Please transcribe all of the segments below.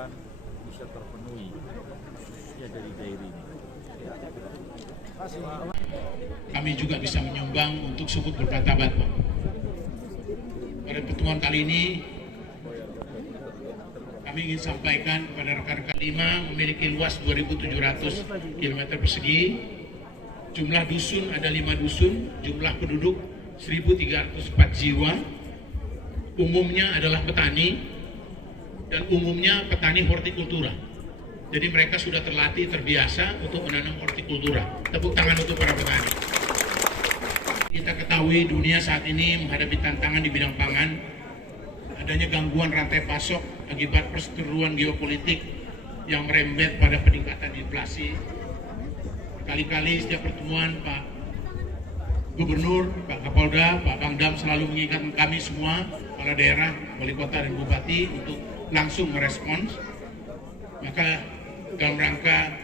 kebutuhan bisa terpenuhi khususnya dari dairy ini. Kami juga bisa menyumbang untuk sukuk bermartabat, Pak. Pada pertemuan kali ini kami ingin sampaikan kepada rekan-rekan Lima memiliki luas 2.700 km persegi. Jumlah dusun ada 5 dusun, jumlah penduduk 1.304 jiwa. Umumnya adalah petani dan umumnya petani hortikultura. Jadi mereka sudah terlatih, terbiasa untuk menanam hortikultura. Tepuk tangan untuk para petani. Kita ketahui dunia saat ini menghadapi tantangan di bidang pangan. Adanya gangguan rantai pasok akibat perseteruan geopolitik yang merembet pada peningkatan inflasi. Kali-kali setiap pertemuan Pak Gubernur, Pak Kapolda, Pak Pangdam selalu mengingatkan kami semua, kepala daerah, wali kota dan bupati untuk langsung merespons. Maka dalam rangka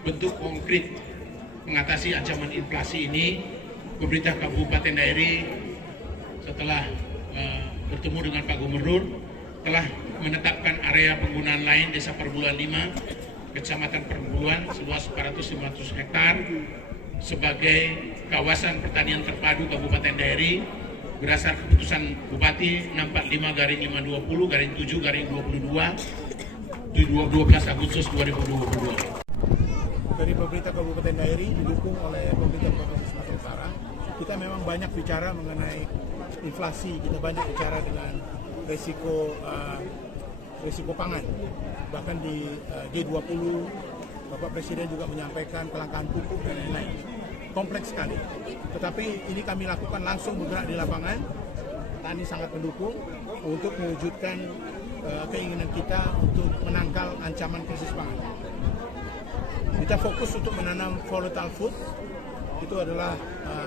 bentuk konkret mengatasi ancaman inflasi ini, pemerintah Kabupaten Dairi setelah bertemu dengan Pak Gubernur telah menetapkan area penggunaan lain Desa Perburuan 5, Kecamatan Perburuan seluas 450 hektar sebagai kawasan pertanian terpadu Kabupaten Dairi berdasar keputusan Bupati 645/520/7/22 12 Agustus 2022. Dari pemerintah Kabupaten Dairi didukung oleh pemerintah Provinsi Sumatera Utara, kita memang banyak bicara mengenai inflasi, kita banyak bicara dengan risiko pangan. Bahkan di G20 Bapak Presiden juga menyampaikan kelangkaan pupuk dan lain-lain. Kompleks sekali. Tetapi ini kami lakukan langsung bergerak di lapangan. Tani sangat mendukung untuk mewujudkan keinginan kita untuk menangkal ancaman krisis pangan. Kita fokus untuk menanam volatile food. Itu adalah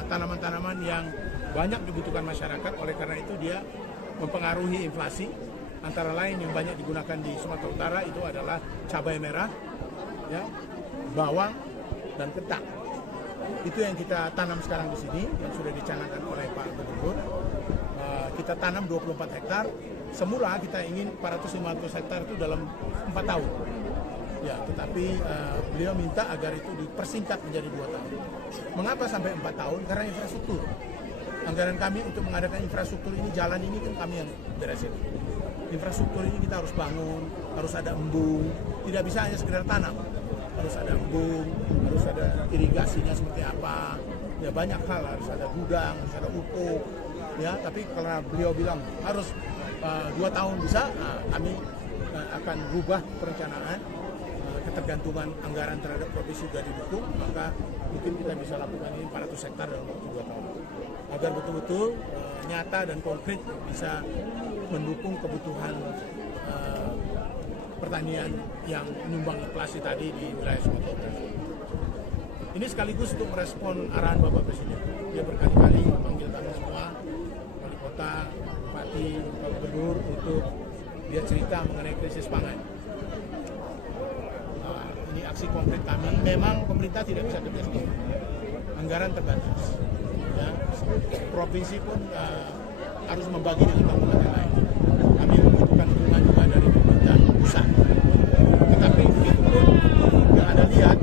tanaman-tanaman yang banyak dibutuhkan masyarakat, oleh karena itu dia mempengaruhi inflasi. Antara lain yang banyak digunakan di Sumatera Utara itu adalah cabai merah, ya, bawang, dan ketan. Itu yang kita tanam sekarang di sini, yang sudah dicanangkan oleh Pak Gubernur. Kita tanam 24 hektar. Semula kita ingin 450 hektar itu dalam 4 tahun. Ya, tetapi beliau minta agar itu dipersingkat menjadi 2 tahun. Mengapa sampai 4 tahun? Karena infrastruktur. Anggaran kami untuk mengadakan infrastruktur ini, jalan ini kan kami yang beresin. Infrastruktur ini kita harus bangun, harus ada embung, tidak bisa hanya sekedar tanam. Harus ada embung, harus ada irigasinya seperti apa. Ya banyak hal, harus ada gudang, harus ada pupuk. Ya, tapi karena beliau bilang harus 2 tahun bisa, kami akan rubah perencanaan. Ketergantungan anggaran terhadap provinsi sudah didukung, maka mungkin kita bisa lakukan ini 400 hektar dalam waktu 2 tahun. Agar betul-betul nyata dan konkret bisa mendukung kebutuhan pertanian yang menyumbang inflasi tadi di wilayah Sumatera Utara. Ini sekaligus untuk merespon arahan Bapak Presiden. Dia berkali-kali memanggil kami semua, wali kota, bupati, Pak Gubernur, untuk dia cerita mengenai krisis pangan. Ini aksi konkret kami. Memang pemerintah tidak bisa kerja sendiri. Anggaran terbatas. Ya. Provinsi pun harus membagi dengan kabupaten lain. Kami membutuhkan dukungan juga dari pemerintah pusat. Tetapi begitu pun yang Anda lihat,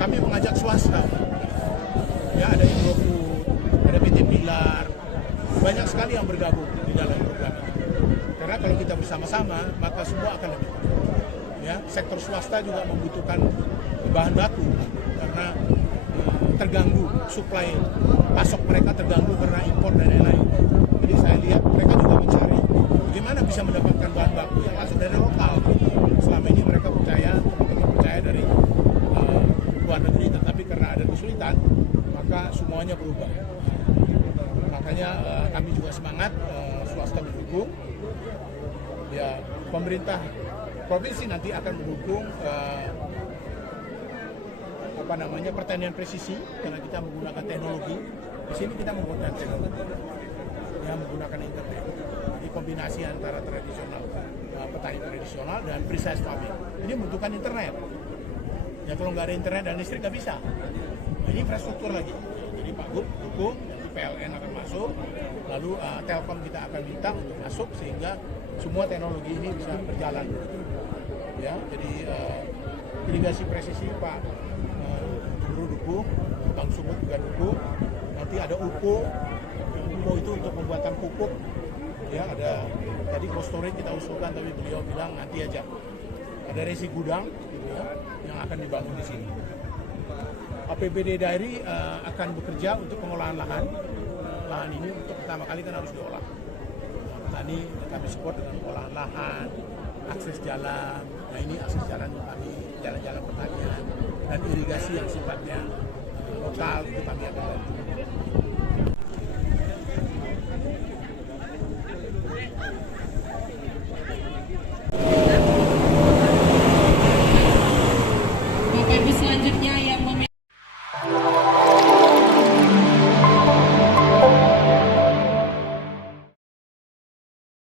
kami mengajak swasta. Ya, ada Indofood, ada PT Pilar, banyak sekali yang bergabung di dalam program ini. Karena kalau kita bersama-sama, maka semua akan lebih baik. Ya, sektor swasta juga membutuhkan bahan baku karena terganggu suplai pasok mereka terganggu karena impor dan lain-lain. Jadi saya lihat mereka juga mencari bagaimana bisa mendapatkan bahan baku yang langsung dari lokal. Selama ini mereka percaya dari luar negeri, tetapi karena ada kesulitan maka semuanya berubah. Makanya kami juga semangat, swasta mendukung. Ya, pemerintah provinsi nanti akan mendukung pertanian presisi karena kita menggunakan teknologi. Di sini kita menggunakan teknologi, ya, menggunakan internet. Jadi kombinasi antara tradisional, petani tradisional dan precise farming. Ini membutuhkan internet. Ya, kalau nggak ada internet dan listrik nggak bisa. Nah, ini infrastruktur lagi. Jadi Pak Gub dukung, nanti PLN akan masuk, lalu Telkom kita akan minta untuk masuk sehingga semua teknologi ini bisa berjalan. ya. Jadi irigasi presisi Pak Guru dukung, Bang Sumut juga dukung. Nanti ada UPO itu untuk pembuatan pupuk. Ya, ada tadi cold storage kita usulkan, tapi beliau bilang nanti aja. Ada resi gudang gitu ya, yang akan dibangun di sini. APBD Dairi akan bekerja untuk pengolahan lahan. Lahan ini untuk pertama kali kan harus diolah. Tadi kami support dengan pengolahan lahan, akses jalan. Nah ini akses jalan kami, jalan-jalan pertanian dan irigasi yang sifatnya lokal itu kami akan bantu.